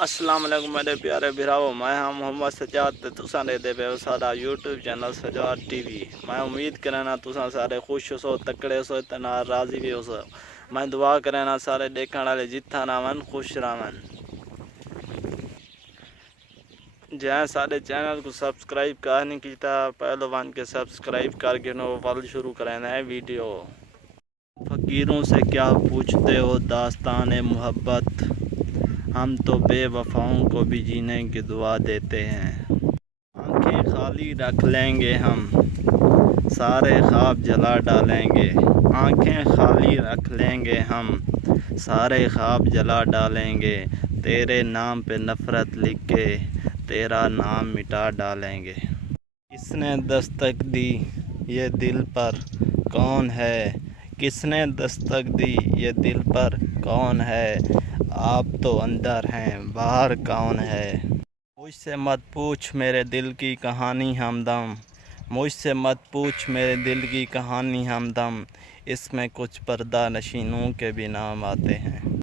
अस्सलाम वालेकुम मेरे प्यारे भराओ, मैं हाँ मोहम्मद सजाद ते तुसां दे पे साडा यूट्यूब चैनल सजाद टीवी। मैं उम्मीद करना तुसां सारे खुश हो, तकड़े हो ते नाल राजी भी हो। मैं दुआ करना सारे देखण वाले जिथा रहन खुश रहन। जै सारे चैनल को सब्सक्राइब कर नहीं किया पहलवान के सब्सक्राइब करके नो वल शुरू करना है वीडियो। फ़कीरों से क्या पूछते हो दास्तान मोहब्बत, हम तो बेवफाओं को भी जीने की दुआ देते हैं। आंखें खाली रख लेंगे हम, सारे ख्वाब जला डालेंगे। आंखें खाली रख लेंगे हम, सारे ख्वाब जला डालेंगे। तेरे नाम पे नफ़रत लिख के तेरा नाम मिटा डालेंगे। किसने दस्तक दी ये दिल पर कौन है, किसने दस्तक दी ये दिल पर कौन है। आप तो अंदर हैं बाहर कौन है। मुझसे मत पूछ मेरे दिल की कहानी हमदम, मुझसे मत पूछ मेरे दिल की कहानी हमदम। इसमें कुछ पर्दा नशीनों के भी नाम आते हैं।